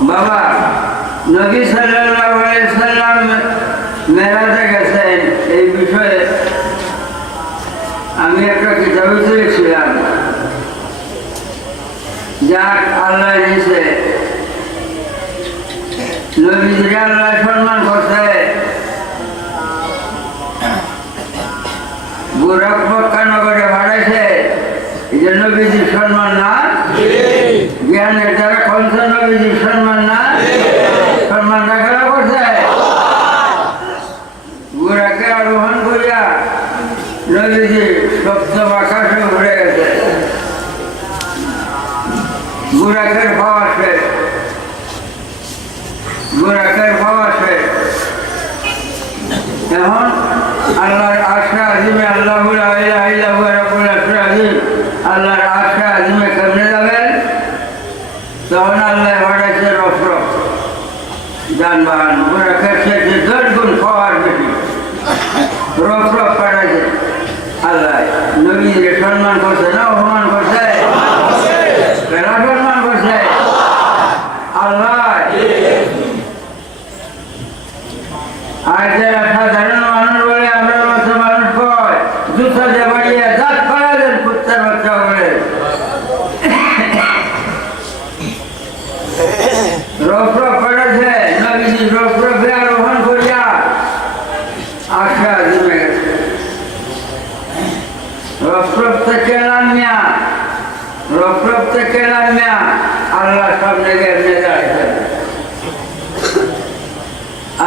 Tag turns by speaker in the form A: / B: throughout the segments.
A: বাবা, নবী সাল্লাম মেরাজে গেছেন। এই বিষয়ে আমি একটা কিতাবে লিখছিলাম। যাক, আল্লাহ দিয়েছে। নবীজিকে আল্লাহ সম্মান করছে। এই যে নবীজির সম্মান না? জ্ঞানের দ্বারা কংস নবীজির সম্মান না? সম্মান রাখা করছে? গোরাকে আরোহণ করিয়া নবীজি সপ্তম আকাশে ঘুরে এখন আল্লাহর আশা আজিমে আল্লাহ আজিম আল্লাহর আশা আজিমে কেমনে যাবেন তখন আল্লাহ হঠাৎ রফ রফ যানবাহন গোরাকের শেষে দশ গুণ খাওয়ার বেশি রফ রফ পাঠাইছে আল্লাহ নবীকে সম্মান করছে না অপমান করছে? কেনা সম্মান করছে? আল্লাহ আর যারা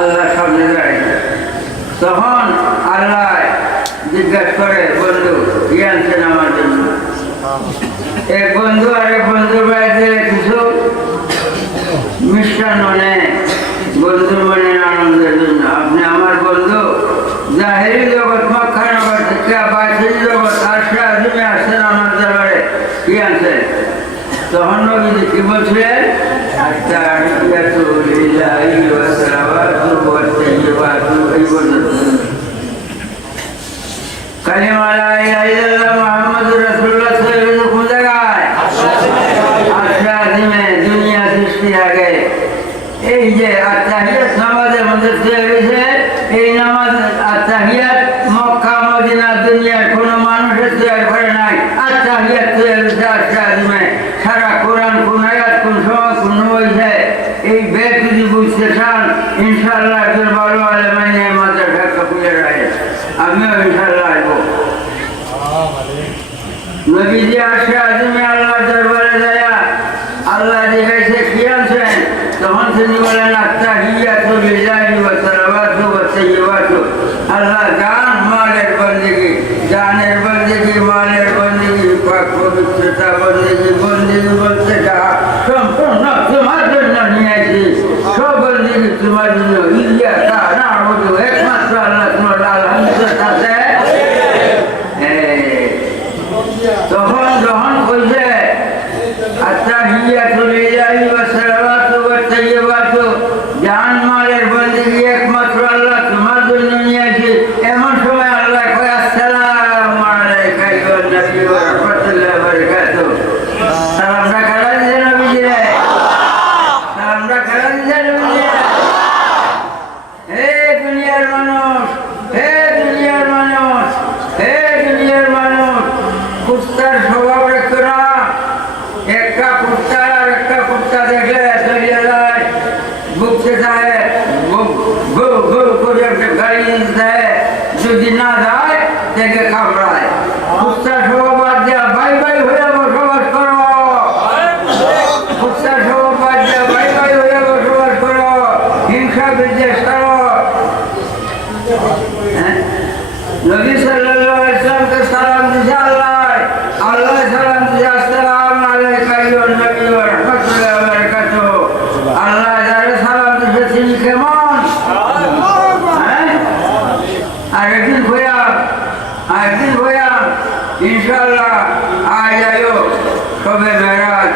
A: আল্লাহ সামনে দাঁড়িয়েছে তখন আল্লাহ জিজ্ঞাসা করে, বন্ধু কি আনছেন আমার জন্য? এক বন্ধু আর এক বন্ধুর বাড়িতে কিছু মিষ্টান্ন নেয় বন্ধুর মনের আনন্দের জন্য, আপনি আমার বন্ধু। জাহেরি জগৎ মক্কা নগর থেকে জগৎ আসলে আসলে আসছেন আমার দরবারে কি আনছেন তখন নবীজি কি বলছিলেন? আত্মাহিয়াতু লিল্লাহি ওয়া সালাওয়াতু ওয়া তাইয়্যিবাতু এই যে আত্মাহিয়াত নামাজের মধ্যে এই নামাজ আত্মাহিয়াত মক্কা মদিনা দুনিয়ার আমিও ইনশাআল্লাহ আসব নবীজি আসে আজমে আল্লাহ দরবারে যায় আল্লাহ জিজ্ঞাসা কি আনছেন তখন তিনি বলেন আত্মা হিয়া তো বিজাহি ও সালাবাতু ও সাইয়্যিবাতু আল্লাহ জান মালের বন্দেগি জানের বন্দেগি মালের বন্দেগি পাক পবিত্রতা বন্দেগি বন্দেগি বলতে যা সম্পূর্ণ তোমার জন্য নিয়েছি সব বন্দেগি তোমার জন্য ইয়া হ্যাঁ? নবী সাল্লাল্লাহু আলাইহি সাল্লামকে সালাম দিছে আল্লাহ আয় আয়ো কবে মেরাজ।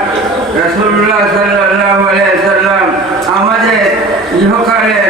A: রাসূলুল্লাহ সাল্লাল্লাহু আলাইহি সাল্লাম আমাদের ইহকারের